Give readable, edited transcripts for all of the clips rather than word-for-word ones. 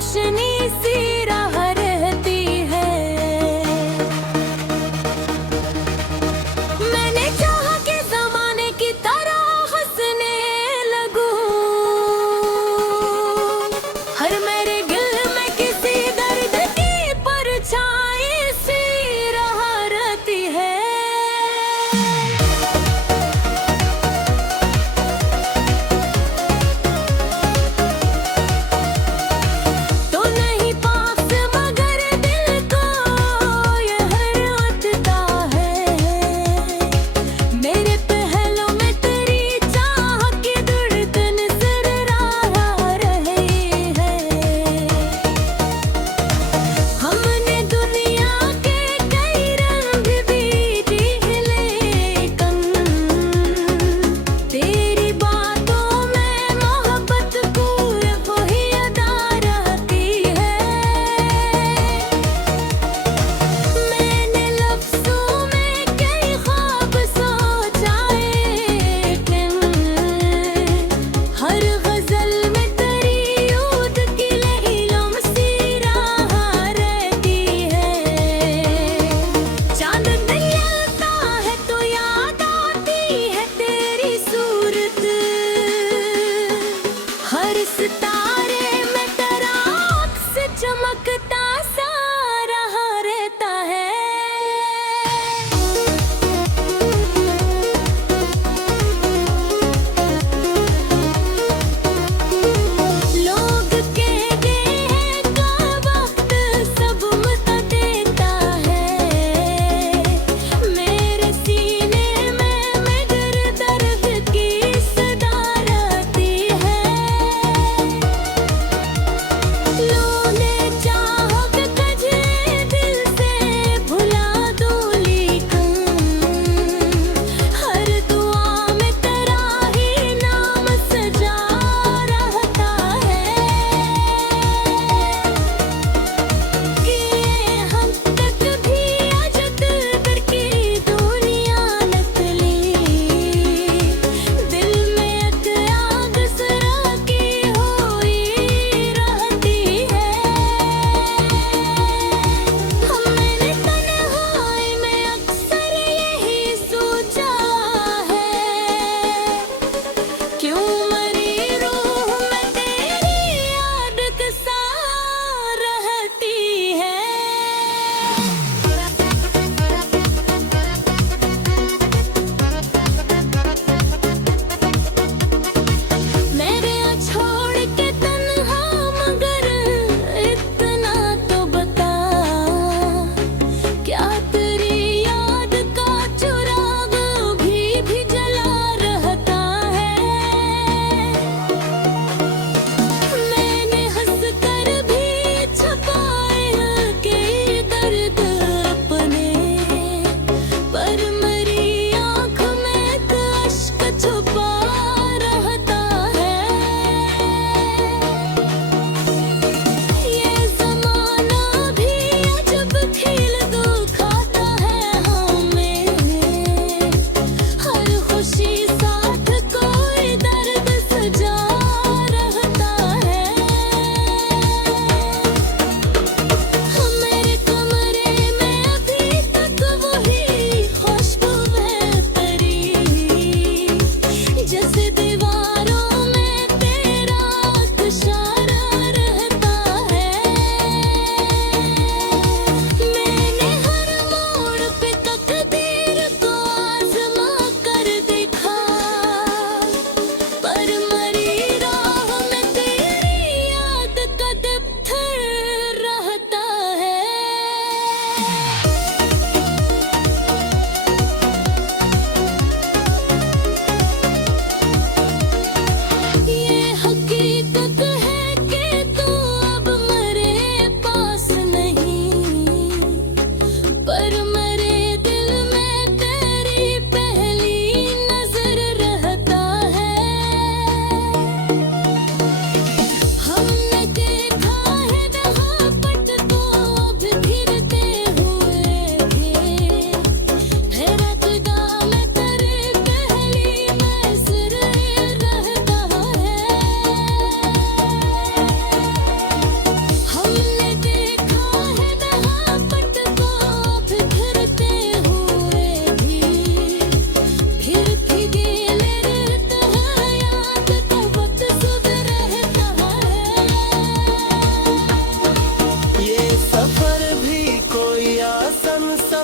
रोशनी सी राह रहती है। मैंने चाहा कि जमाने की तरह हंसने लगूं, हर मेरे दिल में किसी दर्द की परछाई सी राह रहती है। तूने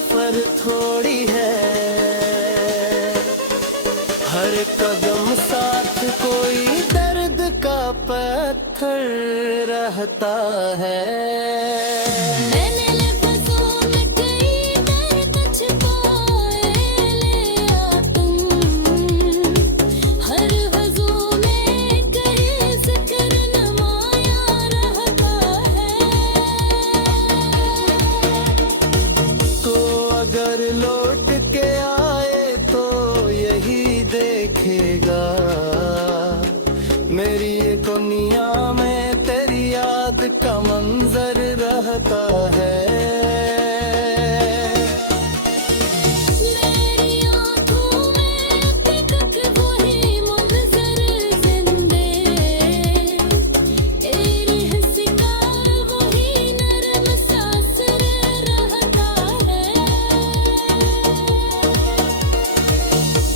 सफर थोड़ी है, हर कदम साथ कोई दर्द का पत्थर रहता है। मैंने लफ्ज़ों में कई दर्द छुपाए, ले आ तुम हर वज़ू में कहीं ज़िक्र नमाया रहता है। तो अगर लौट के आए तो यही देखेगा, मेरी ये दुनिया में तेरी याद का मंजर रहता है। मेरी आँखों में अब तक वही मंज़र ज़िंदे, तेरी हंसी का वही नरम सा असर रहता है।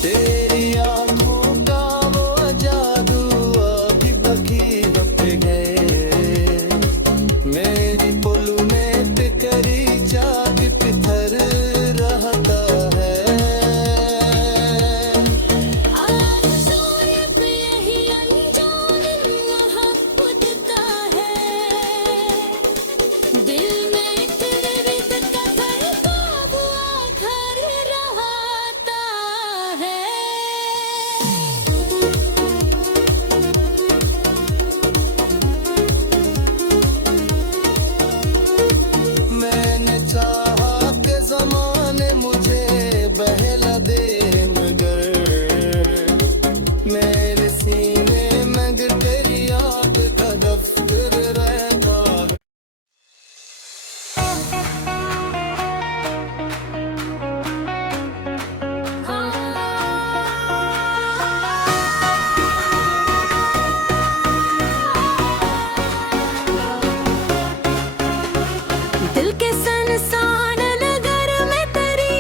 तेरी आँखों का वो जादू अभी बाकी रख गए, मेरी पुल में करी चाक पिथर रहता है। आज शोर पे यही अनजान मोहब्बत का है, दिल में तेरे रिश्ते का धड़का वो आखिर रहता है। मैंने चाहा के ज़माने मुझे बहला दे, मगर मेरे सीने में तेरी याद का दफ्तर रहता है। दिल के सनसान नगर में तेरी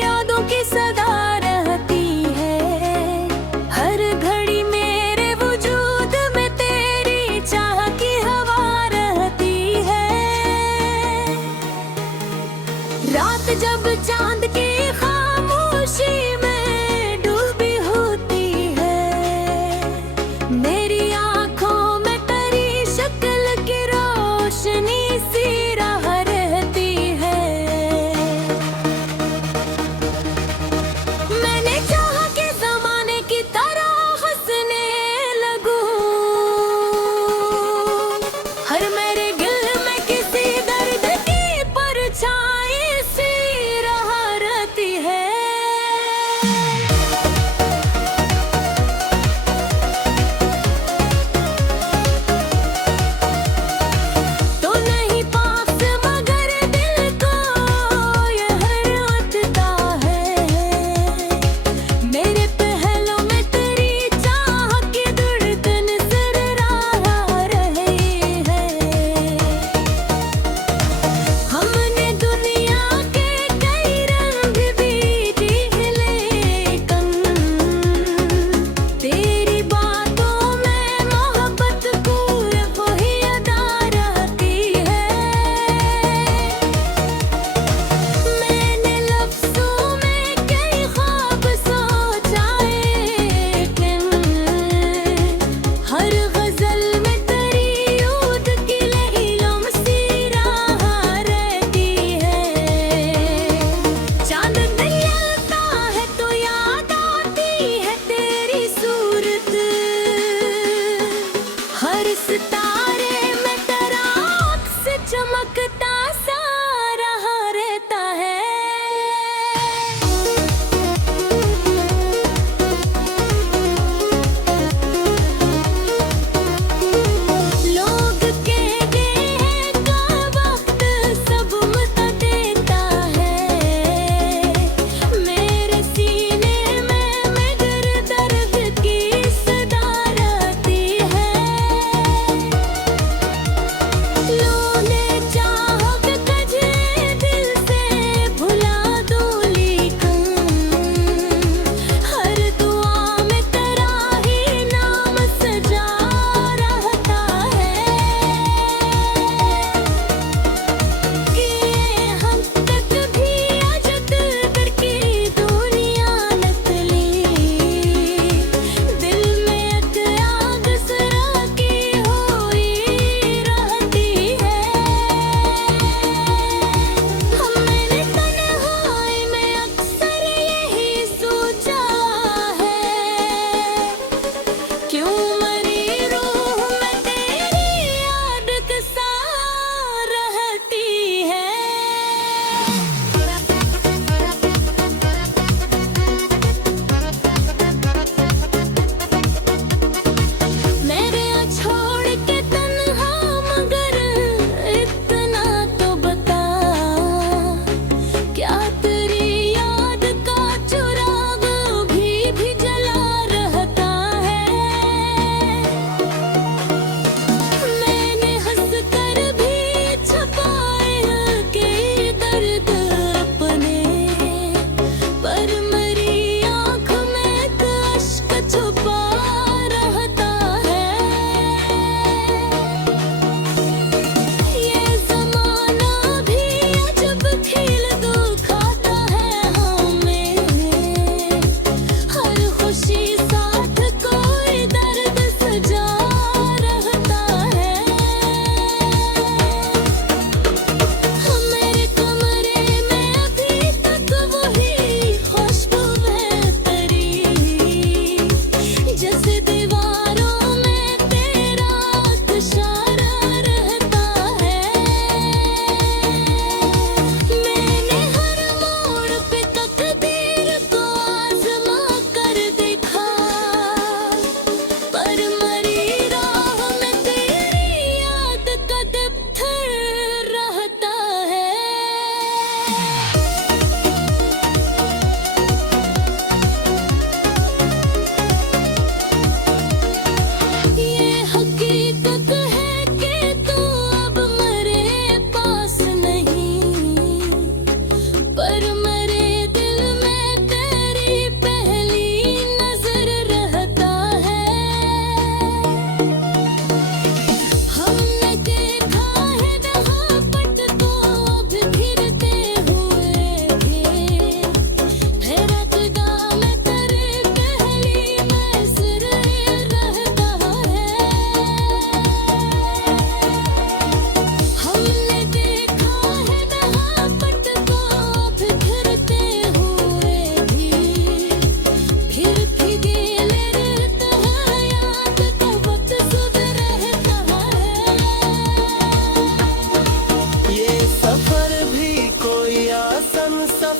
यादों की सदा रहती है, हर घड़ी मेरे वजूद में तेरी चाह की हवा रहती है। रात जब चांद की खामोशी में डूबी होती है, मेरी आँखों में तेरी शक्ल की रोशनी सी राह रहती है। मैंने चाहा कि ज़माने की तरह हंसने लगूं, हर मेरे दिल में किसी दर्द की परछाई सी राह रहती है। तूने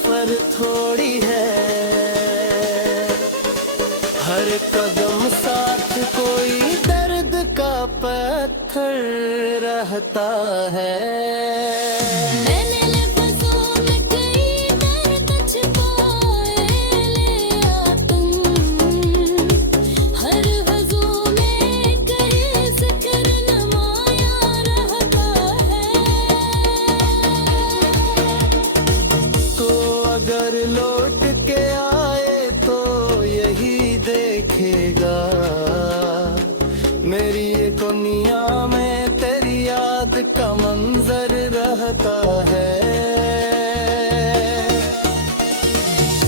सफर थोड़ी है, हर कदम साथ कोई दर्द का पत्थर रहता है। मैंने लफ्ज़ों में कई दर्द छुपाए, ले आ तुम हर वज़ू में कहीं ज़िक्र नमाया रहता है। तो अगर लौट के आए तो यही देखेगा, मेरी ये दुनिया में तेरी याद का मंजर रहता है।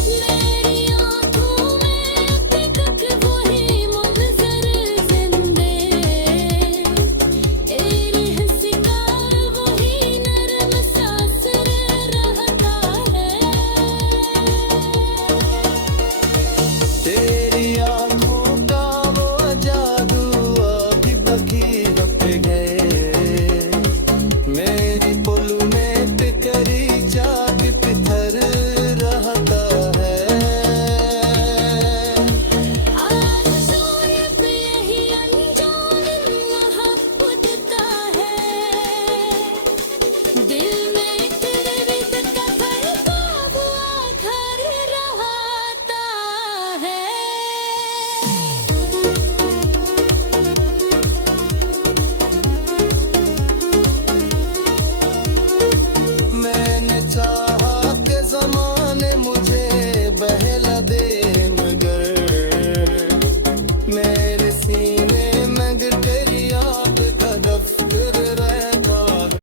मेरी आँखों में अब तक वही मंज़र ज़िंदे, तेरी हंसी का वही नर्म सा असर रहता है। तेरी आँखों का वो जादू अभी बाकी पे गए, मेरी पुल में टिकरी चाक पिथर रहता है। आरज़ूएं पे यही अनजान मोहब्बत का है, दिल में तेरे विद का ख्वाब आकर रहता है। मैंने चाहा के ज़माने मुझे बहला दे, मगर मेरे सीने में गिर तेरी याद का दफ्तर रहता है।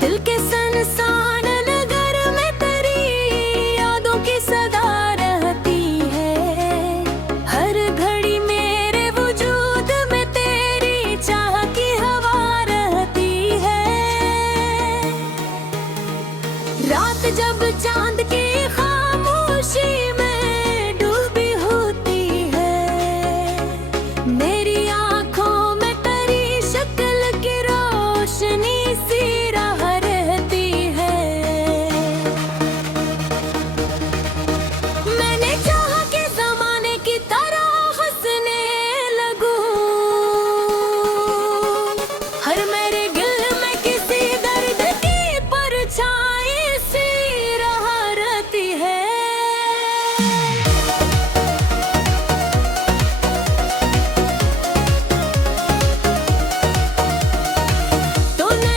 दिल के सुनसान नगर में तेरी यादों की सदा रहती है, हर घड़ी मेरे वजूद में तेरी चाह की हवा रहती है। रात जब चांद की खामोशी में डूबी होती है, मेरी आँखों में तेरी शक्ल की रोशनी सी राह रहती है। मैंने चाहा कि ज़माने की तरह हंसने लगूं, हर मेरे दिल में किसी दर्द की परछाई सी राह रहती है। तूने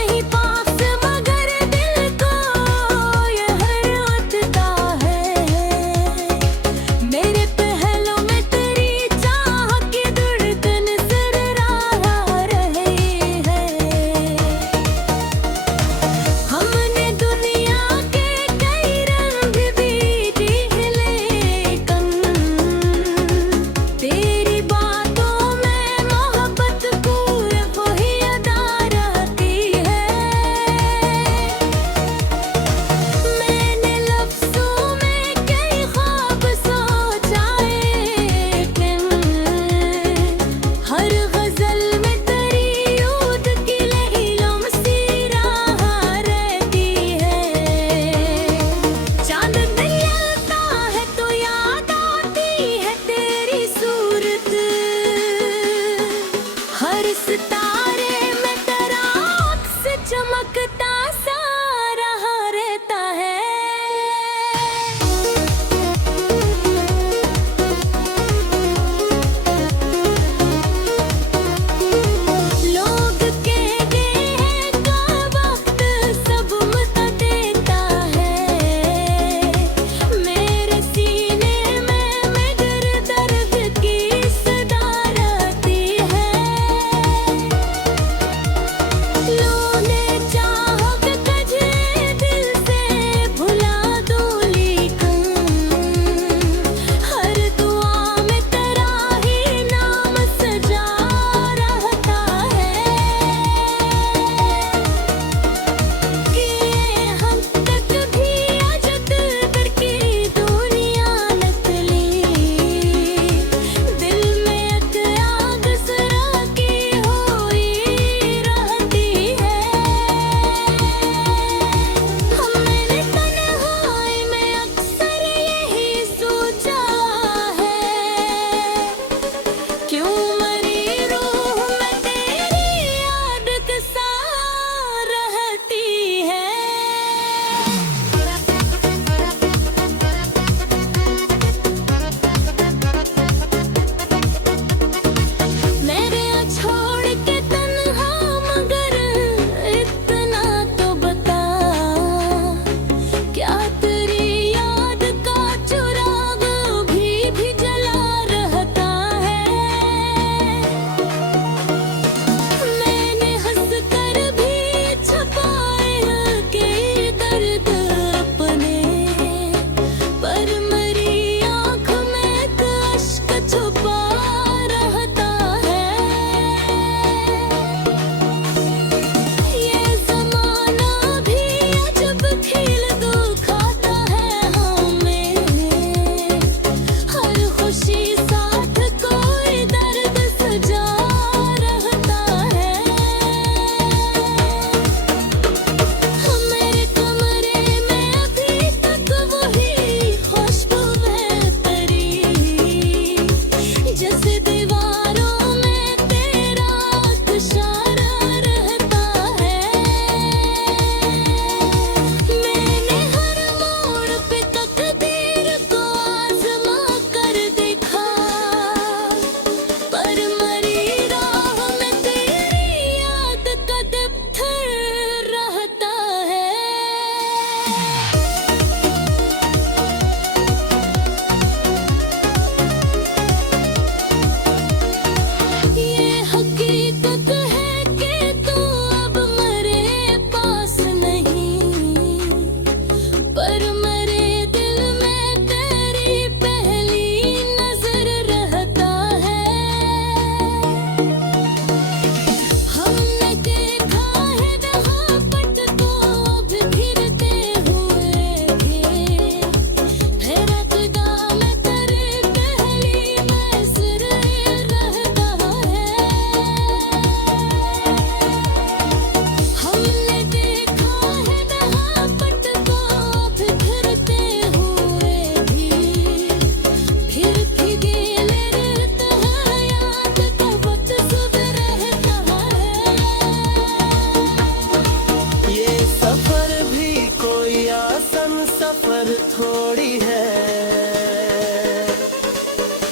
सफर थोड़ी है,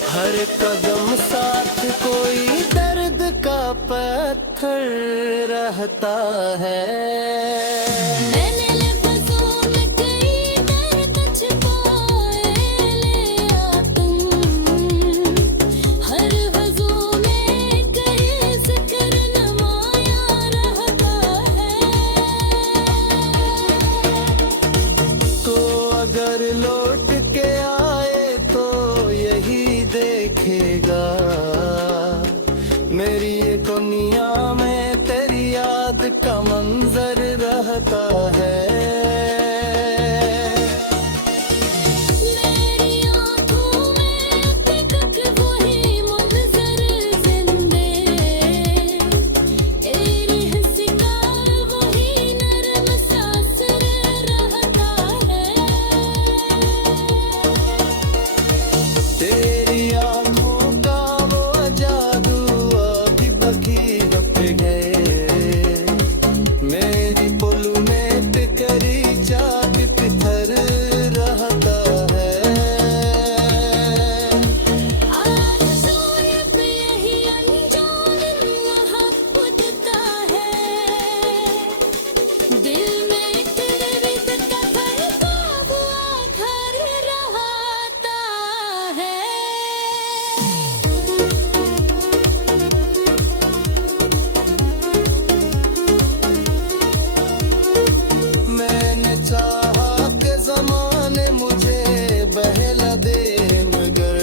हर कदम साथ कोई दर्द का पत्थर रहता है। मैंने लफ्ज़ों में कई दर्द छुपाए, ले आ तुम हर वज़ू में कहीं ज़िक्र नमाया रहता है। तो अगर लौट के आए तो यही देखेगा, मेरी ये दुनिया में तेरी याद का मंजर रहता है। मेरी आँखों में अब तक वही मंज़र ज़िंदे, तेरी हंसी का वही नरम सा असर रहता है। तेरी आँखों का वो जादू अभी बाकी रख गए, मेरी पुल में टिकरी चाक पिथर रहता है। आज सोए पे यही अनजान मोहब्बत का है, दिल में तेरे विद का ख्वाब आकर रहता है। मैंने चाहा के ज़माने मुझे बहला दे, मगर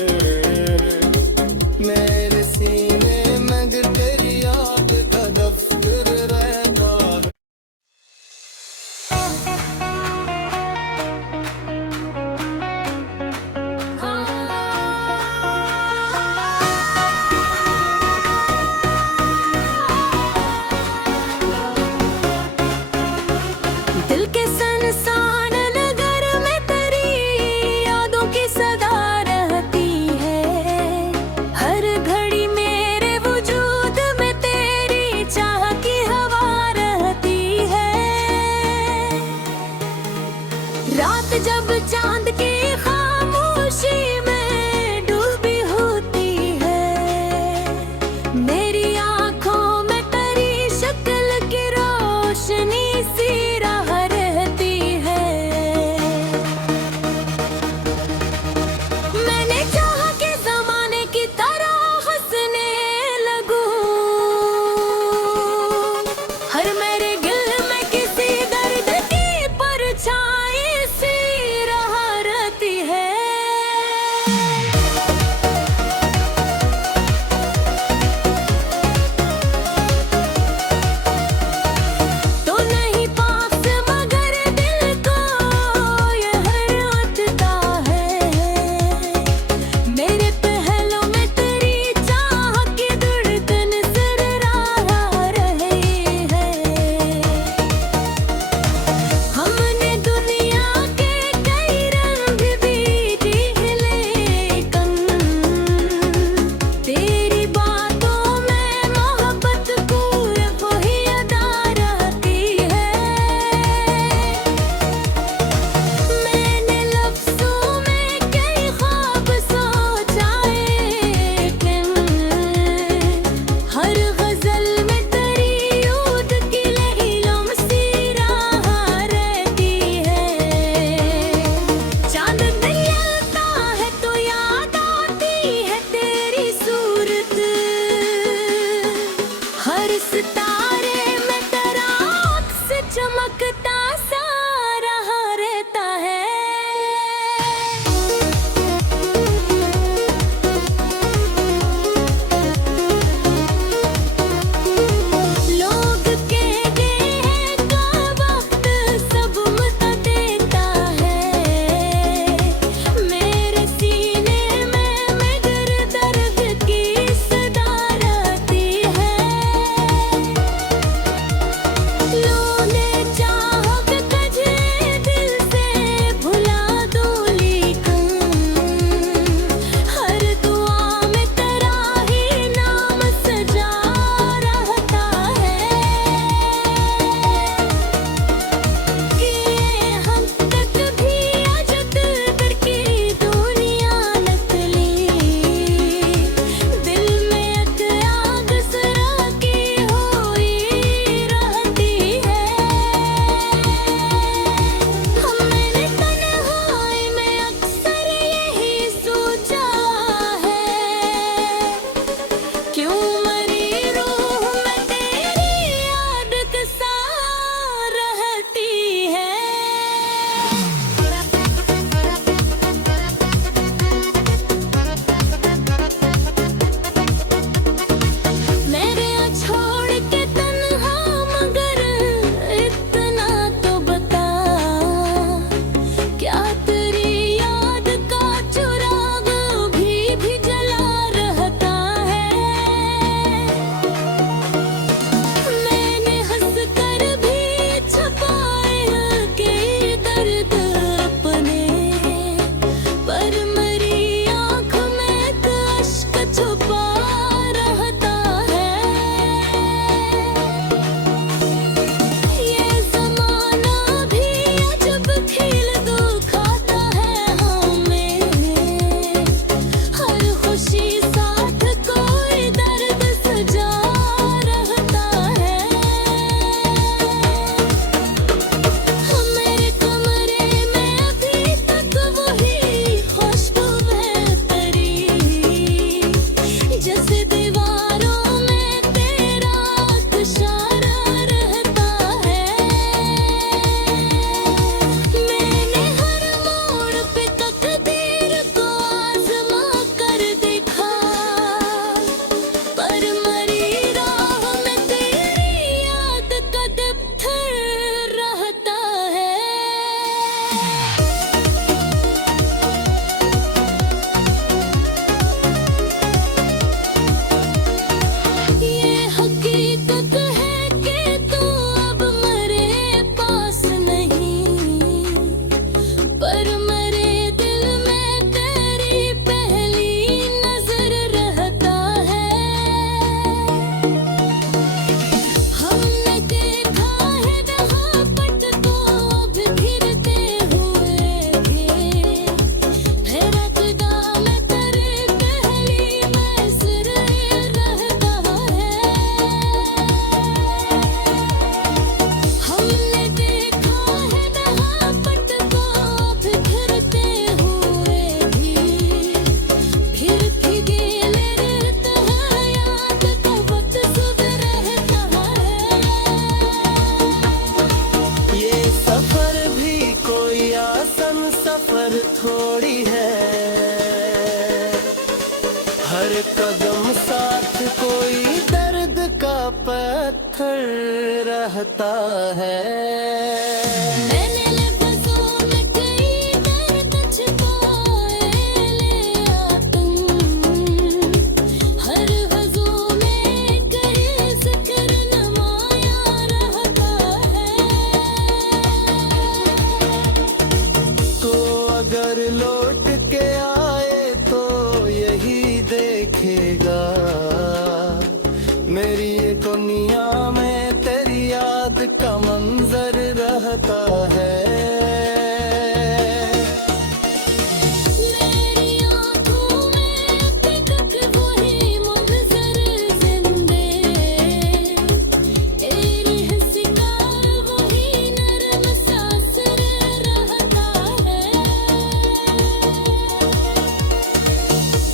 मेरे सीने में गिर तेरी याद का दफ्तर रहता है। दिल के सुनसान नगर में तेरी यादों की सदा रहती है, हर घड़ी मेरे वजूद में तेरी चाह की हवा रहती है। रात जब चांद की खामोशी में डूबी होती है, मेरी आँखों में तेरी शक्ल की रोशनी सी राह रहती है। मैंने चाहा कि ज़माने की तरह हंसने लगूं, हर मेरे दिल में किसी दर्द की परछाई सी राह रहती है। तूने सफर थोड़ी है, हर कदम साथ कोई दर्द का पत्थर रहता है। मैंने लफ्ज़ों में कई दर्द छुपाए, लिया तुम हर वज़ू में कहीं ज़िक्र नमाया रहता है। तो अगर लौट के आए तो यही देखेगा, मेरी ये दुनिया में तेरी याद का मंजर रहता है। मेरी आँखों में अब तक वही मंज़र ज़िंदे, तेरी हंसी का वही नरम सा असर रहता है।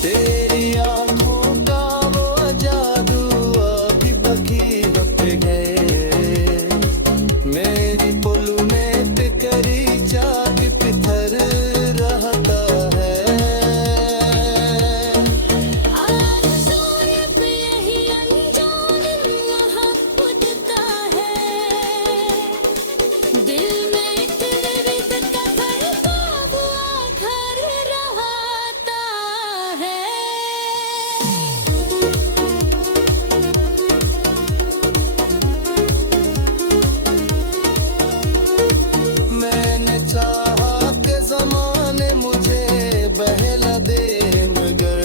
तेरी आँखों का वो जादू अभी बाकी रख गए, मेरी पुल में पिकरी चाक पिथर रहता है। आज सोए पे यही अनजान मोहब्बत का है, दिल में तेरे का ख्वाब आखर रहता है। मैंने चाहा कि ज़माने मुझे बहला दे, मगर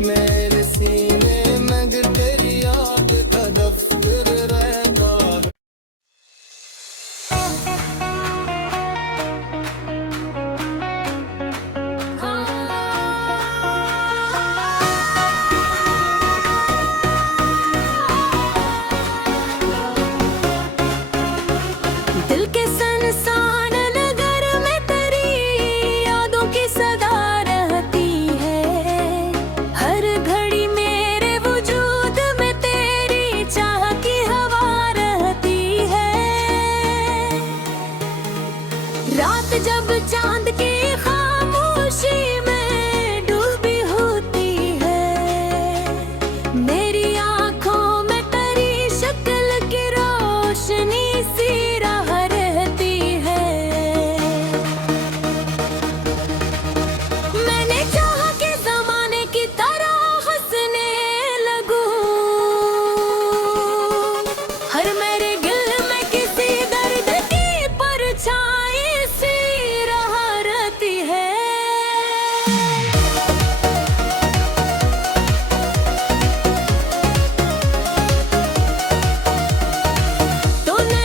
मेरे सीने में तेरी याद का दफ्तर रहता है। दिल के सुनसान नगर में तेरी यादों की सदा रहती है, हर घड़ी मेरे वजूद में तेरी चाह की हवा रहती है। रात जब चांद की खामोशी में डूबी होती है, मेरी आँखों में तेरी शक्ल की रोशनी सी राह रहती है। मैंने चाहा कि ज़माने की तरह हंसने लगूं, हर मेरे दिल में किसी दर्द की परछाई सी राह रहती है। तूने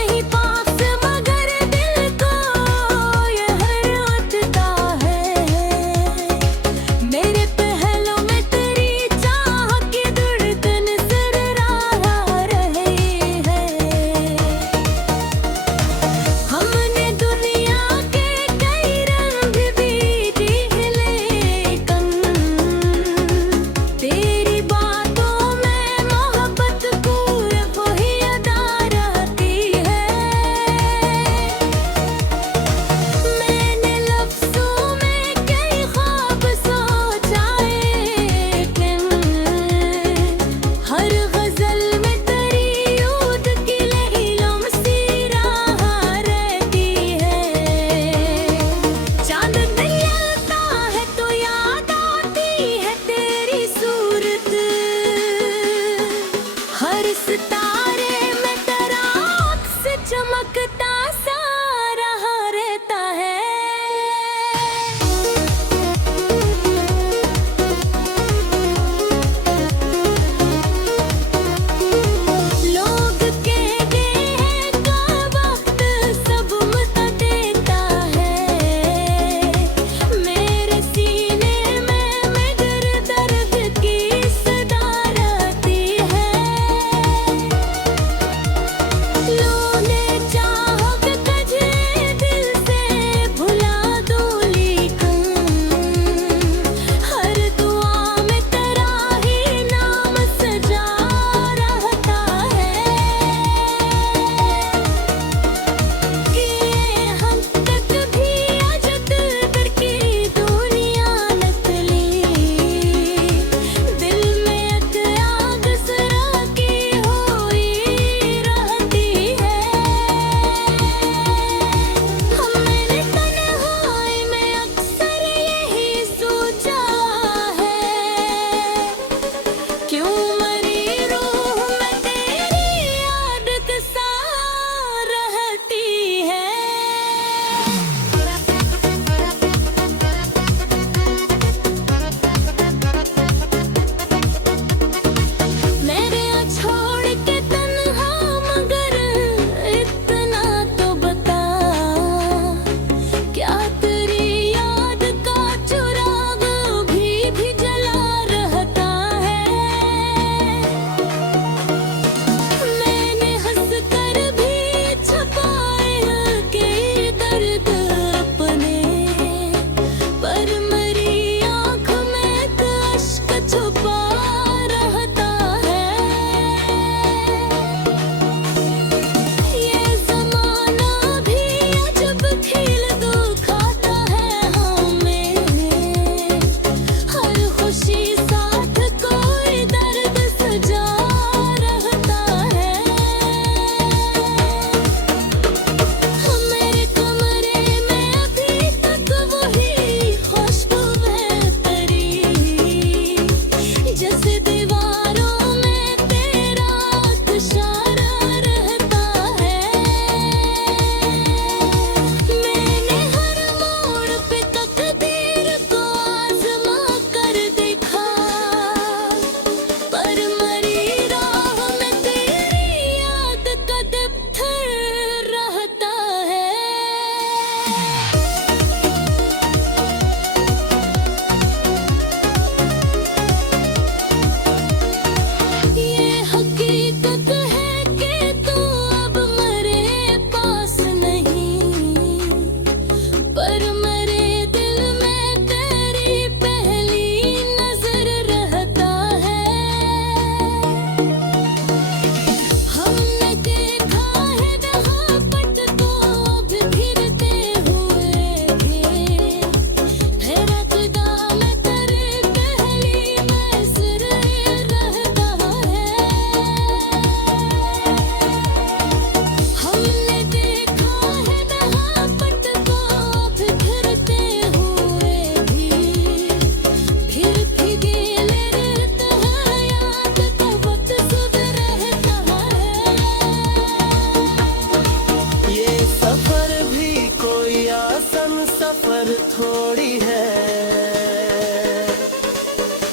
सफर थोड़ी है,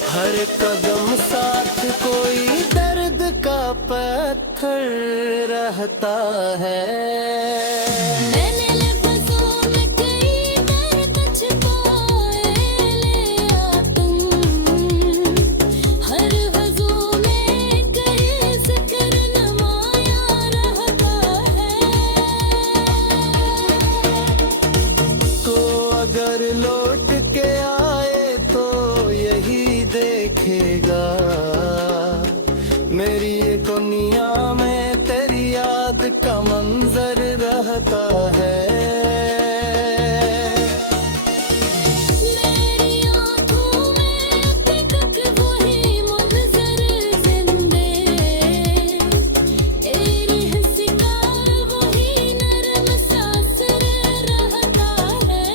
हर कदम साथ कोई दर्द का पत्थर रहता है। मैंने लफ्ज़ों में कई दर्द छुपाए, लिया तुम हर वज़ू में कहीं ज़िक्र नमाया रहता है। तो अगर लौट के आए तो यही देखेगा, मेरी ये दुनिया में तेरी याद का मंजर रहता है। मेरी आँखों में अब तक वही मंज़र ज़िंदे, तेरी हंसी का वही नरम सा असर रहता है।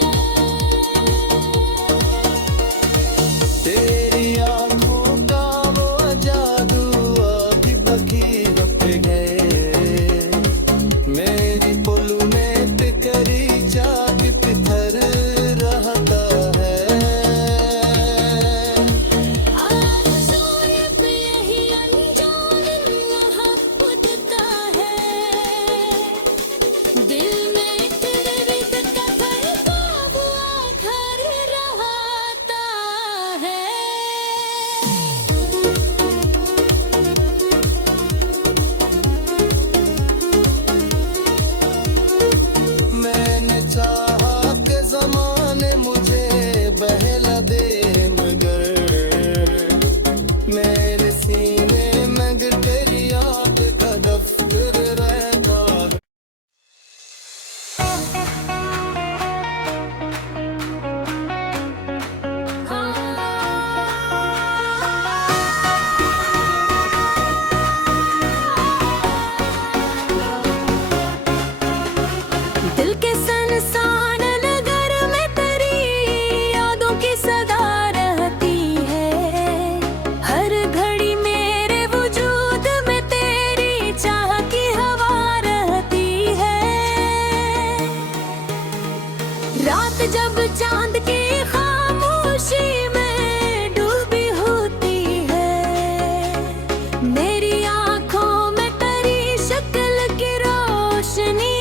तेरी आँखों का वो जादू अभी बाकी रख गए, मेरी पुल में पिकरी चाक पिथर रहता है। आरज़ूएं पे यही अनजान मोहब्बत का है, दिल में तेरे रिश्ते का ख्वाब आखिर रहता है। मैंने चाहा कि ज़माने मुझे बहला दे, मगर मेरे सीने में गिर तेरी याद का दफ्तर रहता है। दिल के सुनसान नगर में तेरी यादों की सदा रहती है, हर घड़ी मेरे वजूद में तेरी चाह की हवा रहती है। रात जब चांद की खामोशी में डूबी होती है, मेरी आंखों में तेरी शक्ल की रोशनी